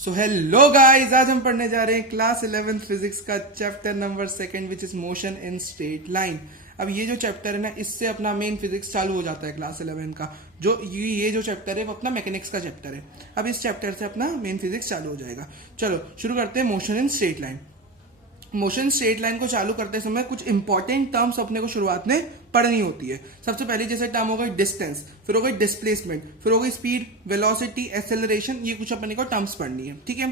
So hello guys, आज हम पढ़ने जा रहे हैं क्लास 11 फिजिक्स का chapter number 2 which is motion in straight line. अब ये जो चैप्टर है ना, इससे अपना मेन फिजिक्स चालू हो जाता है क्लास 11 का। जो ये जो चैप्टर है वो अपना मैकेनिक्स का चैप्टर है। अब इस चैप्टर से अपना मेन फिजिक्स चालू हो जाएगा। चलो शुरू करते हैं motion in straight line. Motion straight line को चालू करते समय कुछ इंपॉर्टेंट टर्म्स अपने को शुरुआत में पढ़नी होती है। सबसे पहले जैसे टर्म हो गई डिस्टेंस, फिर हो गई डिस्प्लेसमेंट, फिर हो गई स्पीड, वेलोसिटी, एक्सेलरेशन। ये कुछ अपने को टर्म्स पढ़नी है, ठीक है।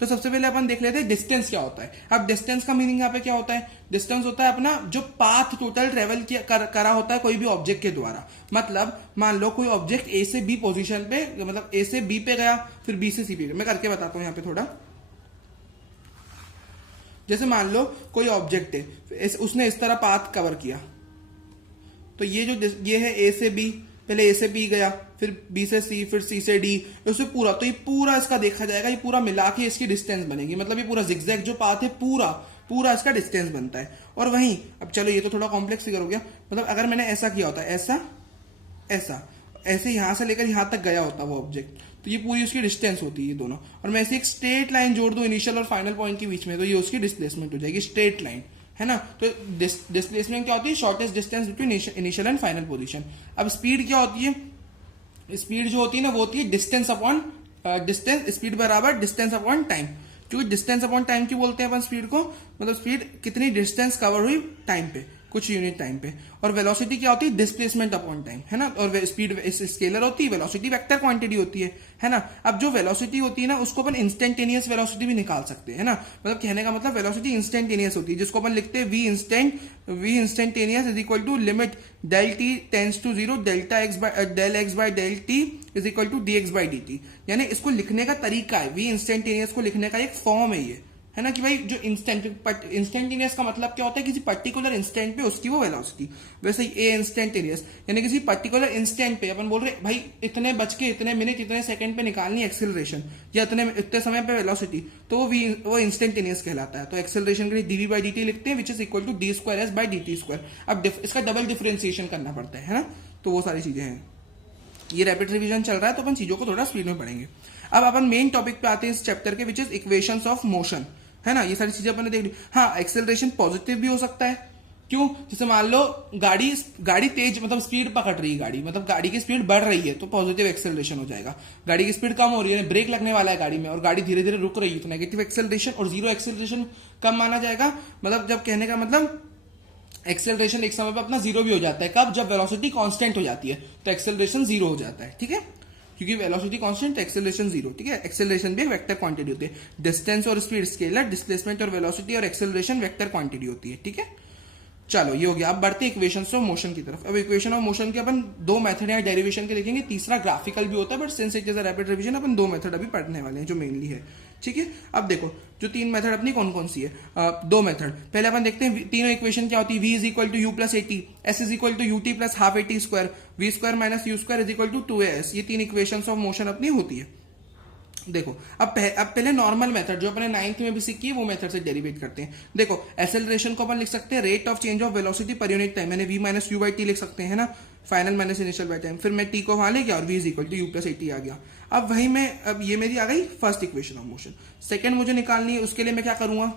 तो सबसे पहले अपन देख लेते हैं डिस्टेंस क्या होता है। अब डिस्टेंस का मीनिंग यहाँ पे क्या होता है? डिस्टेंस होता है अपना जो पाथ टोटल ट्रेवल करा होता है कोई भी ऑब्जेक्ट के द्वारा। मतलब मान लो कोई ऑब्जेक्ट ए से बी पोजीशन पे, मतलब ए से बी पे गया, फिर बी से सी पे गया। मैं करके बताता हूँ यहाँ पे थोड़ा। जैसे मान लो कोई ऑब्जेक्ट है, उसने इस तरह पाथ कवर किया, तो ये है ए से बी, पहले ए से बी गया, फिर बी से सी, फिर सी से डी, उससे पूरा। तो ये पूरा इसका देखा जाएगा, ये पूरा मिला के इसकी डिस्टेंस बनेगी। मतलब ये पूरा जिगजैग जो पाथ है पूरा इसका डिस्टेंस बनता है। और वहीं अब चलो, ये तो थोड़ा कॉम्प्लेक्स फिगर हो गया। मतलब अगर मैंने ऐसा किया होता, ऐसे यहां से लेकर यहां तक गया होता वो ऑब्जेक्ट, तो ये पूरी उसकी डिस्टेंस होती है ये दोनों। और मैं ऐसे एक स्ट्रेट लाइन जोड़ दूं इनिशियल और फाइनल पॉइंट के बीच में, तो ये उसकी डिस्प्लेसमेंट हो जाएगी, स्ट्रेट लाइन, है ना। तो डिस्प्लेसमेंट क्या होती है? Shortest distance between initial and final position. अब स्पीड क्या होती है? स्पीड जो होती है ना, वो होती है डिस्टेंस अपॉन डिस्टेंस। स्पीड बराबर डिस्टेंस अपॉन टाइम। क्योंकि डिस्टेंस अपॉन टाइम क्यों बोलते हैं अपन स्पीड को? मतलब स्पीड कितनी डिस्टेंस कवर हुई टाइम पे, कुछ यूनिट टाइम पे। और वेलोसिटी क्या होती है? डिस्प्लेसमेंट अपॉन टाइम, है ना। और स्पीड स्केलर होती है, वेलोसिटी वेक्टर क्वांटिटी होती है ना। अब जो वेलोसिटी होती है ना, उसको अपन इंस्टेंटेनियस वेलोसिटी भी निकाल सकते हैं ना। मतलब कहने का मतलब वेलोसिटी इंस्टेंटेनियस होती है, जिसको अपन लिखते हैं v instantaneous is equal to limit del t tends to 0 del x by del t is equal to d x by d t. यानी इसको लिखने का तरीका है, वी इंस्टेंटेनियस को लिखने का एक फॉर्म है ये, है ना। कि भाई जो इंस्टेंटेनियस का मतलब क्या होता है? किसी पर्टिकुलर इंस्टेंट पे उसकी वो वेलोसिटी। वैसे ही ए इंस्टेंटेनियस यानी किसी पर्टिकुलर इंस्टेंट पे अपन बोल रहे भाई इतने बज के इतने मिनट इतने सेकंड पे निकालनी एक्सेलरेशन, या इतने समय पे वेलोसिटी, तो वो इंस्टेंटेनियस कहलाता है। तो एक्सेलरेशन के लिए डीवी बाई डी टी लिखते हैं, which is equal to d square s by d t square. अब इसका डबल डिफरेंशिएशन करना पड़ता है ना। तो वो सारी चीजें हैं। ये रैपिड रिवीजन चल रहा है, तो अपन चीजों को थोड़ा स्पीड में पढ़ेंगे। अब अपन मेन टॉपिक पे आते हैं इस चैप्टर के, which is equations of motion, है ना। ये सारी चीजें अपन ने देख ली। हाँ, एक्सेलरेशन पॉजिटिव भी हो सकता है। क्यों? जैसे मान लो गाड़ी तेज, मतलब स्पीड पकड़ रही है गाड़ी, मतलब गाड़ी की स्पीड बढ़ रही है, तो पॉजिटिव एक्सेलरेशन हो जाएगा। गाड़ी की स्पीड कम हो रही है, ब्रेक लगने वाला है गाड़ी में, और गाड़ी धीरे धीरे रुक रही है, तो नेगेटिव एक्सेलरेशन। और जीरो एक्सेलरेशन कब माना जाएगा? मतलब जब कहने का मतलब एक्सेलरेशन एक समय पर अपना जीरो भी हो जाता है। कब? जब वेलोसिटी कांस्टेंट हो जाती है, तो एक्सेलरेशन जीरो हो जाता है, ठीक है। क्योंकि वेलोसिटी कांस्टेंट, एक्सेलरेशन जीरो, ठीक है। एक्सेलरेशन भी एक वेक्टर क्वांटिटी होती है। डिस्टेंस और स्पीड स्केलर, डिस्प्लेसमेंट और वेलोसिटी और एक्सेलरेशन वेक्टर क्वांटिटी होती है, ठीक है। चलो ये हो गया। अब बढ़ते हैं इक्वेशंस ऑफ मोशन की तरफ। अब इक्वेशन ऑफ मोशन के अपन दो मेथड या डेरिवेशन के देखेंगे, तीसरा ग्राफिकल भी होता है, but since it is a rapid revision अपन दो मेथड अभी पढ़ने वाले हैं जो मेनली है, ठीक है। अब देखो जो तीन मेथड अपनी कौन कौन सी है, दो मेथड। पहले अपन देखते हैं तीनों इक्वेशन क्या होती है। v is equal to u plus a t, s is equal to u t plus half a t square, v square minus u square is equal to 2as। ये तीन इक्वेशन ऑफ मोशन अपनी होती है। देखो अब पहले नॉर्मल मेथड जो अपने 9th में भी सीखी है, वो मेथड से डेरिवेट करते हैं। देखो एक्सेलरेशन को अपन लिख सकते हैं rate of change of velocity per unit time, मैंने v minus u by t लिख सकते हैं ना, final minus initial by time. फिर मैं t को वहां ले गया और v is equal to u plus a t आ गया। अब वही मैं, अब ये मेरी आ गई first equation of motion. Second मुझे निकालनी है, उसके लिए मैं क्या करूंगा?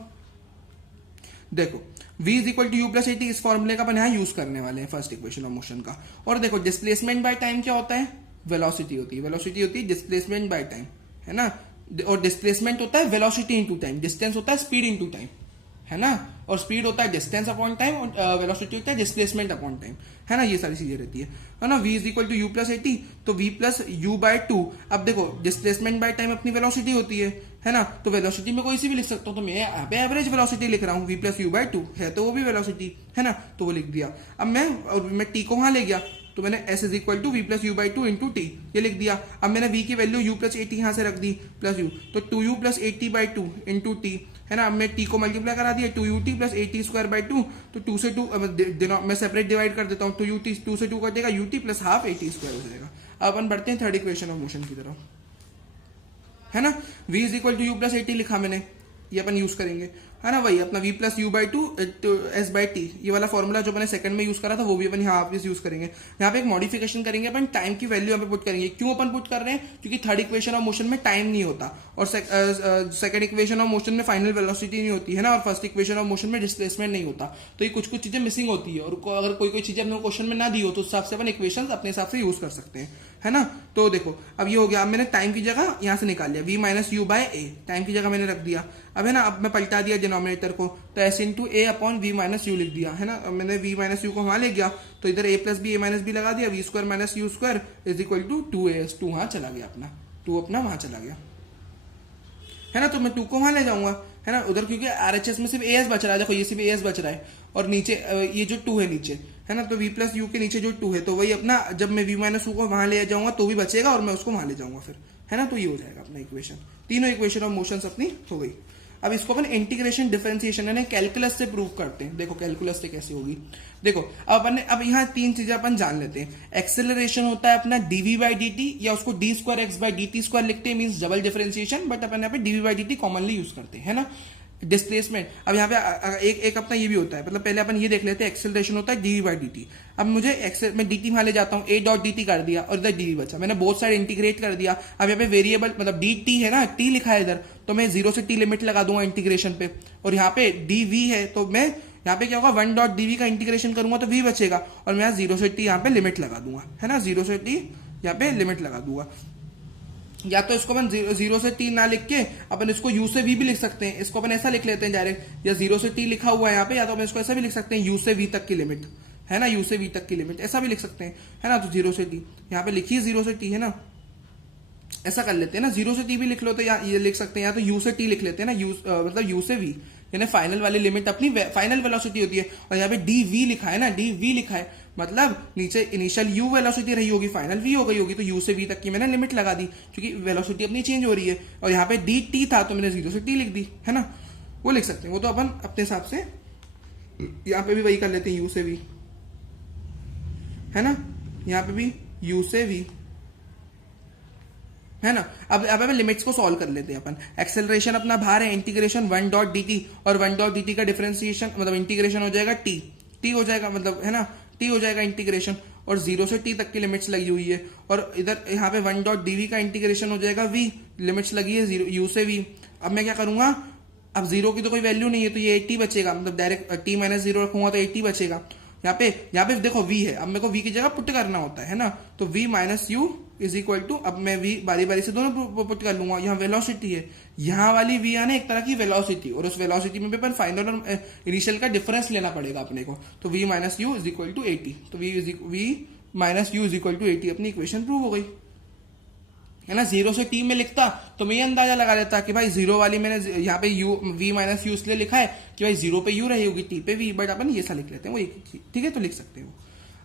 देखो v is equal to u plus a t, इस फॉर्मूले का अपन यहाँ यूज करने वाले हैं फर्स्ट इक्वेशन ऑफ मोशन का। और देखो डिस्प्लेसमेंट बाय टाइम क्या होता है? वेलोसिटी होती है डिस्प्लेसमेंट बाय टाइम, है ना। और डिस्प्लेसमेंट होता है वेलोसिटी इनटू टाइम, डिस्टेंस होता है स्पीड इनटू टाइम, है ना। और स्पीड होता है डिस्टेंस अपॉन टाइम, और वेलोसिटी होता है डिस्प्लेसमेंट अपॉन टाइम, है ना। ये सारी चीजें रहती है ना। v is equal to u plus a t, तो v plus u by two. अब देखो डिस्प्लेसमेंट बाय टाइम अपनी वेलोसिटी होती है ना। तो वेलोसिटी में कोई सी भी लिख सकता हूं, तो मैं यहाँ पे एवरेज वेलोसिटी लिख रहा हूँ, v plus u by to है, तो वो भी वेलोसिटी है ना, तो वो लिख दिया। अब मैं t को वहां ले गया, तो मैंने s is equal to v plus u by two into t, ये लिख दिया। अब मैंने v की वैल्यू u प्लस एटी यहां से रख दी प्लस u, तो 2u plus eighty by two into T, है ना। अब मैं t को मल्टीप्लाई करा दिया, 2ut plus eighty square by two, तो 2 से 2 मैं सेपरेट डिवाइड कर देता हूँ, 2 से 2 कर देगा ut plus half a t square हो जाएगा। अब अपन बढ़ते हैं थर्ड इक्वेशन ऑफ मोशन की तरफ, है ना। v is equal to u plus a t लिखा मैंने, ये अपन यूज करेंगे, है ना, वही अपना v plus u by to S by T, ये वाला फॉर्मूला जो मैंने सेकंड में यूज करा था वो भी अपन यहाँ वापस यूज करेंगे। यहाँ पे एक मॉडिफिकेशन करेंगे अपन, टाइम की वैल्यू यहाँ पे पुट करेंगे। क्यों अपन पुट कर रहे हैं? क्योंकि थर्ड इक्वेशन ऑफ मोशन में टाइम नहीं होता और सेकंड इक्वेशन ऑफ मोशन में फाइनल वेलोसिटी नहीं होती है ना, और फर्स्ट इक्वेशन ऑफ मोशन में डिस्प्लेसमेंट नहीं होता। तो ये कुछ कुछ चीजें मिसिंग होती है, और अगर कोई चीजें अपने क्वेश्चन में ना दी हो तो उस हिसाब से अपन इक्वेशन अपने हिसाब से यूज कर सकते हैं, है ना। तो देखो अब ये हो गया, अब मैंने टाइम की जगह यहां से निकाल लिया v minus u by a, time की जगह मैंने रख दिया। अब है ना, अब मैं पलटा दिया डिनोमिनेटर को, तो s into a upon v minus u लिख दिया, है ना। अब मैंने v माइनस यू को वहां ले गया तो इधर a plus b a minus b लगा दिया, v square minus u square is equal to 2as, 2 वहां चला गया अपना, 2 अपना वहां चला गया, है ना। तो मैं 2 को वहां ले जाऊंगा, है ना, उधर, क्योंकि आरएचएस में सिर्फ एएस बच रहा है। देखो ये सिर्फ एएस बच रहा है, और नीचे ये जो 2 है नीचे, है ना, तो v प्लस यू के नीचे जो 2 है, तो वही अपना जब मैं v माइनस यू को वहां ले जाऊंगा तो भी बचेगा, और मैं उसको वहां ले जाऊंगा फिर, है ना। तो ये हो जाएगा अपना इक्वेशन, तीनों इक्वेशन ऑफ मोशन अपनी हो गई। अब इसको अपन इंटीग्रेशन डिफरेंशिएशन यानी कैलकुलस से प्रूव करते हैं। देखो कैलकुलस से कैसे होगी, देखो अब अपन अब यहाँ 3 चीजें अपन जान लेते हैं। एक्सेलरेशन होता है अपना dv बाई dt, या उसको d square x by dt square लिखते हैं, मींस डबल डिफरेंशिएशन, बट अपन यहाँ पे dv by dt commonly use करते हैं, है ना। डिस्प्लेसमेंट, अब यहाँ पे एक अपना ये भी होता है, मतलब पहले अपन ये देख लेते हैं, एक्सेलरेशन होता है dv बाई dt। अब मुझे मैं dt वहां ले जाता हूँ, a डॉट dt कर दिया और इधर dv बचा, मैंने बोथ साइड इंटीग्रेट कर दिया। अब यहाँ पे वेरिएबल मतलब dt है ना, t लिखा है इधर, तो मैं 0 से t लिमिट लगा दूंगा इंटीग्रेशन पे, और यहाँ पे dv है तो मैं यहाँ पे क्या होगा 1 डॉट dv का इंटीग्रेशन करूंगा तो v बचेगा, और मैं 0 से t यहाँ पे लिमिट लगा दूंगा, है ना, 0 से t यहाँ पे लिमिट लगा दूंगा। या तो इसको अपन 0 से t ना लिख के अपन इसको u से v भी लिख सकते हैं, इसको अपन ऐसा लिख लेते हैं डायरेक्ट, या 0 से t लिखा हुआ है यहाँ पे, या तो अपन इसको ऐसा भी लिख सकते हैं u से v तक की लिमिट, है ना, u से v तक की लिमिट ऐसा भी लिख सकते हैं, है ना। तो 0 से t यहाँ पे लिखिए 0 से t, है ना, ऐसा कर लेते हैं ना, 0 से t भी लिख लो तो ये लिख सकते हैं, या तो u से t लिख लेते हैं ना, मतलब u से v, यानी फाइनल वाली लिमिट अपनी फाइनल वेलोसिटी होती है, और यहाँ पे dv लिखा है ना, dv लिखा है मतलब नीचे इनिशियल u वेलोसिटी रही होगी, फाइनल v हो गई होगी, तो u से v तक की मैंने लिमिट लगा दी, क्योंकि वेलोसिटी अपनी चेंज हो रही है। और यहाँ पे dt था तो मैंने 0 से t लिख दी, है ना, वो लिख सकते हैं, वो तो अपन अपने हिसाब से यहाँ पे भी वही कर लेते हैं, u से v, है ना, यहाँ पे भी u से v, है ना। अब लिमिट्स को सॉल्व कर लेते हैं अपन। एक्सेलरेशन अपना बाहर है, इंटीग्रेशन 1 डॉट dt, और 1 डॉट dt का डिफरेंशिएशन मतलब इंटीग्रेशन हो जाएगा t हो जाएगा, मतलब है ना, t हो जाएगा इंटीग्रेशन, और 0 से t तक की लिमिट्स लगी हुई है, और इधर यहाँ पे 1 डॉट dv का इंटीग्रेशन हो जाएगा v, लिमिट्स लगी है u से v। अब मैं क्या करूंगा, अब 0 की तो कोई वैल्यू नहीं है तो ये 80 बचेगा, मतलब डायरेक्ट t माइनस 0 रखूंगा तो 80 बचेगा। यहाँ पे देखो v है, अब मेरे को v की जगह पुट करना होता है ना, तो v minus u is equal to, अब मैं v बारी बारी से दोनों पुट कर लूंगा। यहाँ वेलोसिटी है, यहाँ वाली v आना एक तरह की वेलोसिटी, और उस वेलोसिटी में भी अपन फाइनल और इनिशियल का डिफरेंस लेना पड़ेगा अपने को, तो v minus u is equal to 80, तो v minus u is equal to 80 अपनी इक्वेशन प्रूव हो गई, है ना। 0 से t में लिखता तो मैं ये अंदाजा लगा लेता कि भाई 0 वाली मैंने यहाँ पे u v माइनस यू इसलिए लिखा है कि भाई 0 पे u रही होगी, t पे v, बट अपन ये सा लिख लेते हैं, वो ठीक है, तो लिख सकते हैं वो।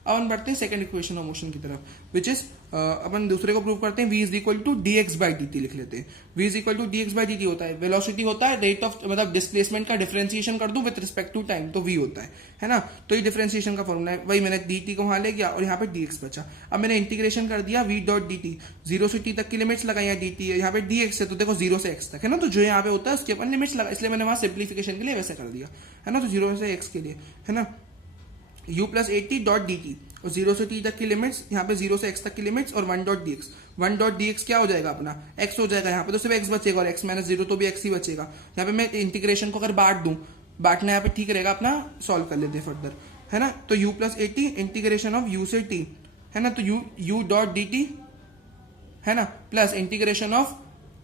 अब हम बढ़ते हैं सेकंड इक्वेशन ऑफ मोशन की तरफ, विच इज अपन दूसरे को प्रूव करते हैं, v is equal to dx by dt लिख लेते हैं। v is equal to dx by dt होता है, वेलोसिटी होता है, रेट ऑफ मतलब डिस्प्लेसमेंट का डिफरेंशिएशन कर दूं विद रिस्पेक्ट टू टाइम तो v होता है ना। तो ये डिफरेंशिएशन का फॉर्मूला है, वही मैंने dt को वहां ले गया और यहाँ पे dx बचा। अब मैंने इंटीग्रेशन कर दिया v डॉट dt, 0 से t तक की लिमिट्स लगाई है, dt है यहाँ पे dx है, तो देखो 0 से x तक, है ना, तो जो यहाँ पे होता है उसके अपन लिमिट्स लगा, इसलिए मैंने वहां सिंप्लीफिकेशन के लिए वैसे कर दिया, है ना। तो 0 से x के लिए, है ना, u प्लस 80 डॉट dt, और 0 से t तक की लिमिट्स, यहाँ पे 0 से x तक की लिमिट्स, और 1 डॉट dx। 1 डॉट dx क्या हो जाएगा अपना, x हो जाएगा, यहाँ पे तो सिर्फ x बचेगा, और x माइनस 0 तो भी x ही बचेगा। यहाँ पे मैं इंटीग्रेशन को अगर बांट दूं, बांटना यहाँ पे ठीक रहेगा, अपना सॉल्व कर लेते हैं फर्दर, है ना। तो u plus 80 integration of u से t, है ना, तो u डॉट dt, है ना, plus integration of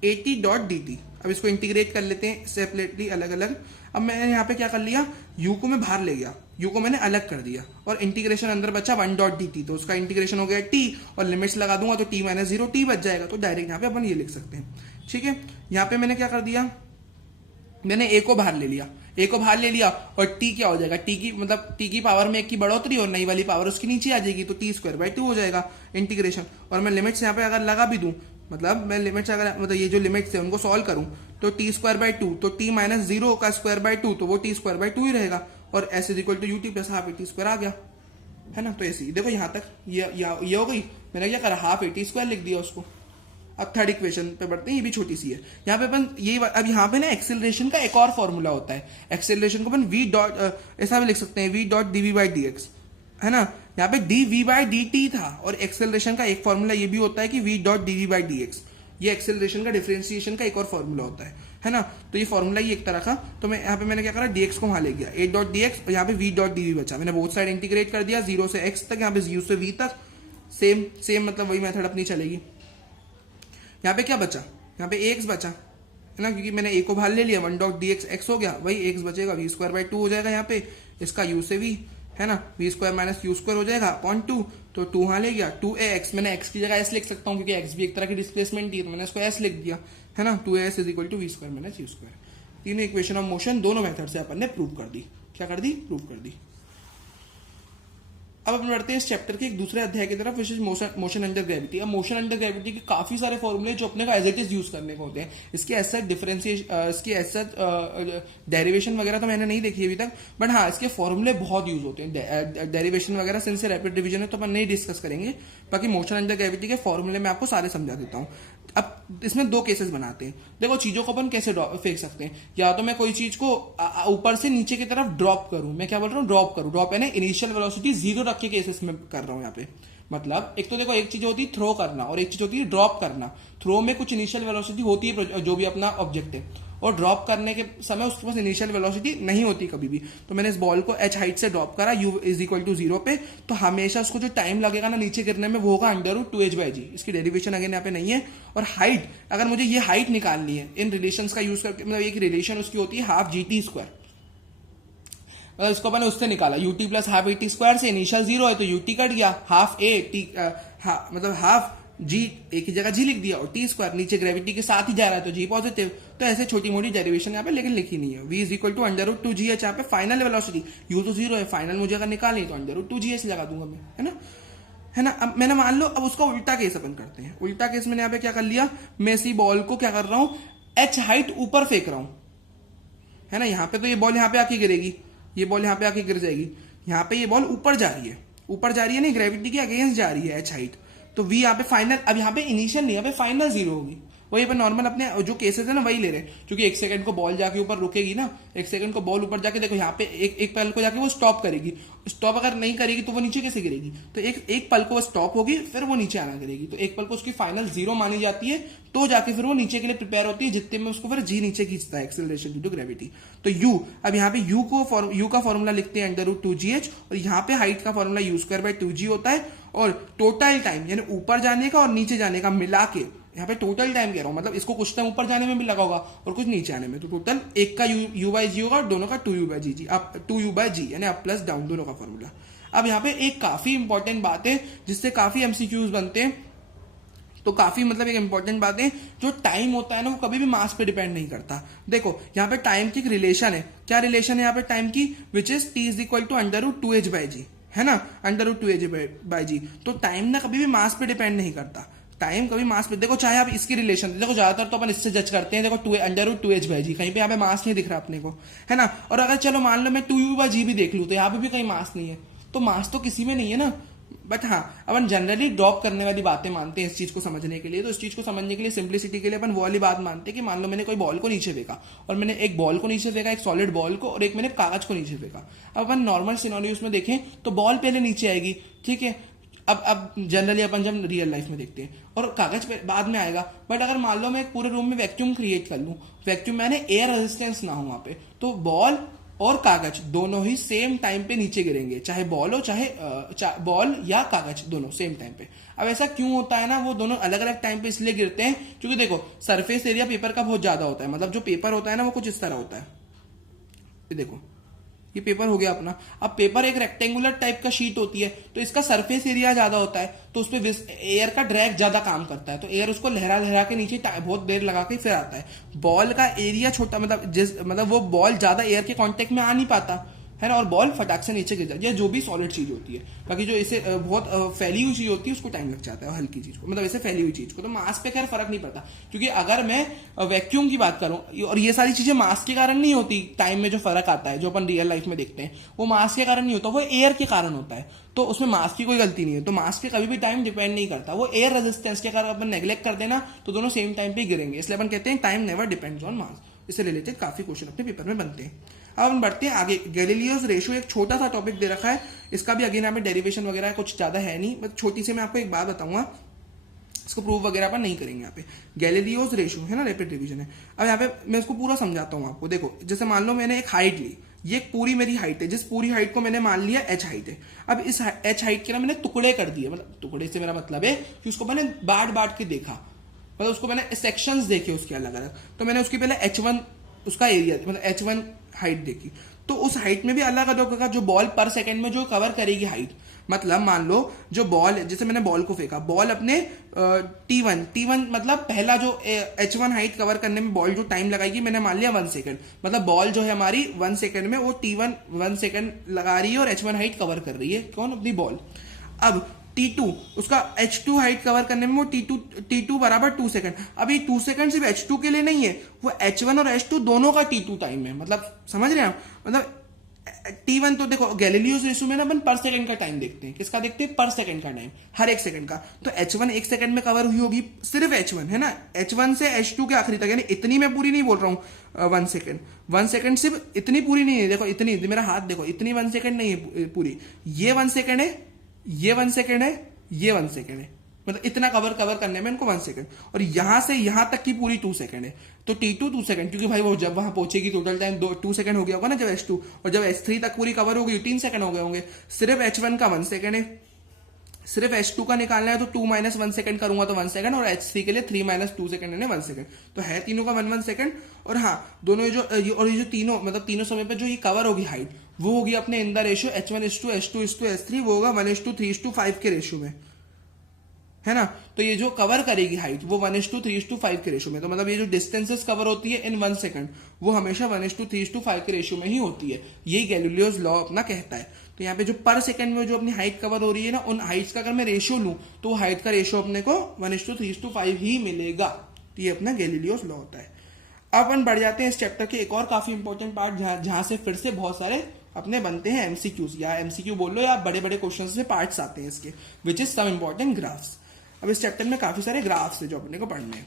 80 dot dt। अब इसको इंटीग्रेट कर लेते हैं सेपरेटली, अलग अलग। अब मैंने यहाँ पे क्या कर लिया, u को मैं बाहर ले गया, u को मैंने अलग कर दिया, और इंटीग्रेशन अंदर बचा 1 डॉट dt, तो उसका इंटीग्रेशन हो गया t, और लिमिट्स लगा दूंगा तो t माइनस 0 t बच जाएगा, तो डायरेक्ट यहाँ पे अपन ये लिख सकते हैं, ठीक है। यहाँ पे मैंने क्या कर दिया, मैंने a को बाहर ले लिया, a को बाहर ले लिया, और t क्या हो जाएगा, t की मतलब t की पावर में 1 की बढ़ोतरी, और नई वाली पावर उसकी नीचे आ जाएगी, तो t स्क्वायर बाई 2 हो जाएगा इंटीग्रेशन। और मैं लिमिट्स यहाँ पे अगर लगा भी दूं, मतलब मैं लिमिट्स अगर मतलब ये जो लिमिट्स है उनको सॉल्व करूं, तो t स्क्वायर बाई 2, तो t माइनस 0 का स्क्वायर बाई 2, तो वो t स्क्वायर बाई 2 ही रहेगा, और s is equal to ut plus half at square आ गया, है ना। तो ऐसे ही देखो यहाँ तक ये हो गई, मैंने क्या करा, हाफ at स्क्वायर लिख दिया उसको। अब थर्ड इक्वेशन पे बढ़ते हैं, ये भी छोटी सी है। यहाँ पे अपन ये अब यहाँ पे ना एक्सेलरेशन का एक और फॉर्मूला होता है। एक्सेलरेशन को अपन वी डॉट ऐसा भी लिख सकते हैं, v dot d v by d x, है ना। यहाँ पे d v by d t था, और एक्सेलरेशन का एक फॉर्मूला ये भी होता है कि v dot d v by d x. ये एक्सेलरेशन का डिफरेंशिएशन का एक और फॉर्मूला होता है ना। तो ये फॉर्मूला ही एक तरह का। तो मैं यहाँ पे मैंने क्या करा, dx को वहां ले गया, a डॉट dx, और यहाँ पे v डॉट dv बचा। मैंने बोथ साइड इंटीग्रेट कर दिया, 0 से x तक, यहाँ पे u से v तक, सेम मतलब वही मेथड अपनी चलेगी। यहाँ पे क्या बचा, यहाँ पे ax बचा, है ना, क्योंकि मैंने a को बाहर ले लिया, 1 डॉट dx x हो गया, वही x बचेगा, v स्क्वायर बाई 2 हो जाएगा यहाँ पे, इसका u से v, है ना, v square minus u square हो जाएगा अपॉन 2, तो 2 वहां ले गया, 2ax, मैंने x की जगह s लिख सकता हूँ क्योंकि x भी एक तरह की डिस्प्लेसमेंट थी, तो मैंने इसको s लिख दिया, है ना। 2as is equal to v square minus u square. तीनों इक्वेशन ऑफ मोशन दोनों मेथड से अपन ने प्रूव कर दी। क्या कर दी, प्रूव कर दी। अब अपन बढ़ते हैं इस चैप्टर के एक दूसरे अध्याय की तरफ, which is motion under gravity. अब मोशन अंडर ग्रेविटी के काफी सारे फॉर्मूले जो अपने को एज इट इज यूज करने को होते हैं। इसके एज डिफरेंशिएशन, इसके एज डेरिवेशन वगैरह तो मैंने नहीं देखी अभी तक, बट हाँ इसके फॉर्मूले बहुत यूज होते हैं। डेरिवेशन वगैरह सिंस रैपिड डिवीजन है तो अपन नहीं डिस्कस करेंगे, बाकी मोशन अंडर ग्रेविटी के फॉर्मूले मैं आपको सारे समझा देता हूँ। अब इसमें दो केसेस बनाते हैं। देखो चीजों को अपन कैसे फेंक सकते हैं, या तो मैं कोई चीज को ऊपर से नीचे की तरफ ड्रॉप करूं, मैं क्या बोल रहा हूँ, ड्रॉप करूं, ड्रॉप यानी इनिशियल वेलोसिटी 0 रख के केसेस में कर रहा हूं यहाँ पे। मतलब एक तो देखो, एक चीज होती है थ्रो करना और एक चीज होती है ड्रॉप करना। थ्रो में कुछ इनिशियल वेलोसिटी होती है जो भी अपना ऑब्जेक्ट है, और ड्रॉप करने के समय उसके पास इनिशियल वेलोसिटी नहीं होती कभी भी। तो मैंने इस बॉल को h हाइट से ड्रॉप करा u इज इक्वल टू 0 पे, तो हमेशा उसको जो टाइम लगेगा ना नीचे गिरने में वो होगा √2h/g। इसकी डेरिवेशन अगेन यहाँ पे नहीं है। और हाइट, अगर मुझे ये हाइट निकालनी है इन रिलेशंस का यूज करके, मतलब एक रिलेशन उसकी होती है हाफ gt स्क्वायर, मतलब इसको मैंने उससे निकाला ut plus half at square से, इनिशियल 0 है तो ut कट गया, हाफ a t मतलब हाफ जी एक ही जगह जी लिख दिया, और टी स्क्वायर नीचे ग्रेविटी के साथ ही जा रहा है तो जी पॉजिटिव। तो ऐसे छोटी मोटी डेरिवेशन यहाँ पे लेकिन लिखी नहीं है। v is equal to √2gh, यहाँ पे फाइनल वेलोसिटी u तो 0 है, फाइनल मुझे अगर निकालनी तो √2gh लगा दूंगा मैं, है ना। अब मैंने मान लो, अब उसका उल्टा केस अपन करते हैं। उल्टा केस मैंने यहाँ पे क्या कर लिया, मैं इसी बॉल को क्या कर रहा हूँ, h हाइट ऊपर फेंक रहा हूँ, है ना। यहाँ पे तो ये बॉल यहाँ पे आके गिरेगी, ये बॉल यहाँ पे आके गिर जाएगी, यहाँ पे ये बॉल ऊपर जा रही है, ऊपर जा रही है नहीं, ग्रेविटी के अगेंस्ट जा रही है h हाइट, तो v यहाँ पे फाइनल, अब यहाँ पे इनिशियल नहीं, यहाँ पे फाइनल 0 होगी। वही अपन नॉर्मल अपने जो केसेस है ना वही ले रहे हैं, क्योंकि 1 सेकंड को बॉल जाके ऊपर रुकेगी ना, 1 सेकंड को बॉल ऊपर जाके, देखो यहाँ पे एक पल को जाके वो स्टॉप करेगी, स्टॉप अगर नहीं करेगी तो वो नीचे कैसे गिरेगी, तो एक पल को वो स्टॉप होगी, फिर वो नीचे आना करेगी, तो एक पल को उसकी फाइनल 0 मानी जाती है, तो जाके फिर वो नीचे के लिए प्रिपेयर होती है, जितने में उसको फिर जी नीचे खींचता है, एक्सेलरेशन ड्यू टू ग्रेविटी। तो u, अब यहाँ पे u का फॉर्मूला लिखते हैं √2gh, और यहाँ पे हाइट का formula u square by 2g होता है, और टोटल टाइम यानी ऊपर जाने का और नीचे जाने का मिला के, यहाँ पे टोटल टाइम कह रहा हूँ, मतलब इसको कुछ टाइम ऊपर जाने में भी लगा होगा और कुछ नीचे आने में, तो टोटल एक का u/g होगा और दोनों का 2u/g, अब 2u/g यानी अप प्लस डाउन दोनों का फॉर्मूला। अब यहाँ पे एक काफी इंपॉर्टेंट बात है जिससे काफी एमसीक्यूज बनते हैं, तो काफी मतलब एक इंपॉर्टेंट बात है, जो टाइम होता है ना वो कभी भी मास पे डिपेंड नहीं करता। देखो यहाँ पे टाइम की एक रिलेशन है, क्या रिलेशन है यहाँ पे टाइम की, which is t is equal to √2h/g, है ना, √2h/g। तो टाइम ना कभी भी मास पे डिपेंड नहीं करता, टाइम कभी मास पे, देखो चाहे आप इसकी रिलेशन, देखो ज्यादातर तो अपन इससे जज करते हैं, देखो √2h/g, कहीं पे यहाँ पे मास नहीं दिख रहा अपने को, है ना। और अगर चलो मान लो मैं 2u/g भी देख लूं तो यहाँ पे भी कहीं मास नहीं है, तो मास तो किसी में नहीं है ना। बट हाँ, अपन जनरली ड्रॉप करने वाली बातें मानते हैं इस चीज को समझने के लिए। तो इस चीज को समझने के लिए, सिंप्लिसिटी के लिए, अपन वो वाली बात मानते हैं कि मान लो मैंने कोई बॉल को नीचे फेंका, और मैंने एक बॉल को नीचे फेंका, एक सॉलिड बॉल को, और एक मैंने कागज को नीचे फेंका। अब अपन नॉर्मल सिनेरियोस में देखें तो बॉल पहले नीचे आएगी, ठीक है। अब जनरली अपन जब रियल लाइफ में देखते हैं, और कागज बाद में आएगा। बट अगर मान लो मैं एक पूरे रूम में वैक्यूम क्रिएट कर लूं, वैक्यूम यानी एयर रेजिस्टेंस ना हो वहां पे, तो बॉल और कागज दोनों ही सेम टाइम पे नीचे गिरेंगे, चाहे बॉल हो चाहे बॉल या कागज, दोनों सेम टाइम पे। अब ऐसा क्यों होता है ना, वो दोनों अलग अलग टाइम पे इसलिए गिरते हैं क्योंकि देखो सरफेस एरिया पेपर का बहुत ज्यादा होता है, मतलब जो पेपर होता है ना वो कुछ इस तरह होता है, ये देखो ये पेपर हो गया अपना। अब पेपर एक रेक्टेंगुलर टाइप का शीट होती है, तो इसका सरफेस एरिया ज्यादा होता है, तो उस पर एयर का ड्रैग ज्यादा काम करता है, तो एयर उसको लहरा लहरा के नीचे बहुत देर लगा के फिर आता है। बॉल का एरिया छोटा, मतलब वो बॉल ज्यादा एयर के कांटेक्ट में आ नहीं पाता, है ना, और बॉल फटाक से नीचे गिर जाती है, जो भी सॉलिड चीज होती है। बाकी जो इसे बहुत फैली हुई चीज होती है उसको टाइम लग जाता है, हल्की चीज को, मतलब ऐसे फैली हुई चीज को। तो मास पे खैर फर्क नहीं पड़ता, क्योंकि अगर मैं वैक्यूम की बात करूं, और ये सारी चीजें मास के कारण नहीं होती, टाइम में जो फर्क आता है जो अपन रियल लाइफ में देखते हैं वो मास के कारण नहीं होता, वो एयर के कारण होता है। तो उसमें मास की कोई गलती नहीं है। तो मास पे कभी भी टाइम डिपेंड नहीं करता, वो एयर रेजिस्टेंस के कारण अपन नेग्लेक्ट कर देना तो दोनों सेम टाइम पे गिरेंगे, इसलिए अपन कहते हैं टाइम नेवर डिपेंड्स ऑन मास। इससे रिलेटेड काफी क्वेश्चन अपने पेपर में बनते हैं। अब हम बढ़ते हैं आगे। गैलीलियोस रेशियो एक छोटा सा टॉपिक दे रखा है, इसका भी अगेन यहाँ पे डेरिवेशन वगैरह कुछ ज्यादा है नहीं, बस छोटी सी मैं आपको एक बात बताऊंगा, इसको प्रूव वगैरह पर नहीं करेंगे यहाँ पे। गैलीलियोस रेशियो है ना, रैपिड डिवीजन है। अब यहाँ पे मैं इसको पूरा समझाता हूँ आपको। देखो जैसे मान लो मैंने एक हाइट ली, ये एक पूरी मेरी हाइट है, जिस पूरी हाइट को मैंने मान लिया h हाइट है। अब इस h हाइट के ना मैंने टुकड़े कर दिए, मतलब टुकड़े से मेरा मतलब है कि उसको मैंने बांट के देखा, मतलब उसको मैंने सेक्शंस देखे उसके अलग अलग। तो मैंने उसकी पहले h1 उसका एरिया, मतलब h1 हाइट देखी, तो उस हाइट में भी अलग अलग होगा जो बॉल पर सेकंड में जो कवर करेगी हाइट। मतलब मान लो जो बॉल, जैसे मैंने बॉल को फेंका, बॉल अपने T1 मतलब पहला जो h1 हाइट कवर करने में बॉल जो टाइम लगाएगी मैंने मान लिया 1 सेकंड, मतलब बॉल जो है हमारी 1 सेकंड में वो T1 1 सेकंड लगा रही है और h1 हाइट कवर कर रही है, कौन, अपनी बॉल। अब T2 उसका h2 हाइट कवर करने में वो T2 बराबर 2 सेकंड। अब ये 2 सेकंड सिर्फ h2 के लिए नहीं है, वो h1 और h2 दोनों का T2 टाइम है। मतलब समझ रहे हैं आप, मतलब T1 तो देखो गैलीलियोस रेशियो में ना अपन पर सेकंड का टाइम देखते हैं, किसका देखते हैं, पर सेकंड का टाइम, हर एक सेकंड का। तो h1 एक सेकंड में कवर हुई होगी, सिर्फ h1 है ना, h1 से h2 के आखिरी तक, यानी इतनी मैं पूरी नहीं बोल रहा हूँ 1 सेकंड, 1 सेकंड सिर्फ इतनी पूरी नहीं है, देखो इतनी, मेरा हाथ देखो, इतनी 1 सेकंड नहीं है पूरी, ये 1 सेकंड है, ये 1 सेकंड है, ये 1 सेकंड है, मतलब इतना कवर करने में इनको 1 सेकंड, और यहां से यहां तक की पूरी 2 सेकंड है। तो T2 2 सेकंड, क्योंकि भाई वो जब वहां पहुंचेगी टोटल टाइम 2 सेकंड हो गया होगा ना जब h2, और जब h3 तक पूरी कवर होगी 3 सेकंड हो गए होंगे। सिर्फ h1 का 1 सेकंड है, सिर्फ h2 का निकालना है तो 2 - 1 सेकंड करूंगा तो 1 सेकंड, और h3 के लिए 3 - 2 सेकंड यानी 1 सेकंड। तो है तीनों का 1 सेकंड। और हाँ, दोनों ये जो तीनों मतलब तीनों समय पे जो ये कवर होगी हाइट, वो होगी अपने in the ratio h1:2 h2:2 h3, वो होगा 1:3:5 के रेशियो में, है ना। तो ये जो कवर करेगी हाइट वो 1:3:5 के रेशियो में। तो मतलब ये जो डिस्टेंसेस कवर होती है इन 1 सेकंड वो हमेशा 1:3:5 के रेशियो में ही होती है। यही गैलीलियोस लॉ अपना कहता है। तो यहाँ पे जो पर सेकंड में जो अपनी हाइट कवर हो रही है ना, उन हाइट्स का अगर मैं रेशियो लूं तो हाइट का रेशियो अपने को 1:3:5 ही मिलेगा। तो ये अपना गैलीलियोस लॉ होता है। अब अपन बढ़ जाते हैं इस चैप्टर के एक और काफी इंपॉर्टेंट पार्ट, जहां से फिर से बहुत सारे अपने बनते हैं एमसीक्यूज, या एमसीक्यू बोल लो या बड़े बड़े क्वेश्चन से पार्ट्स आते हैं इसके, which is some important graphs. अब इस चैप्टर में काफी सारे ग्राफ्स है जो अपने को पढ़ने हैं।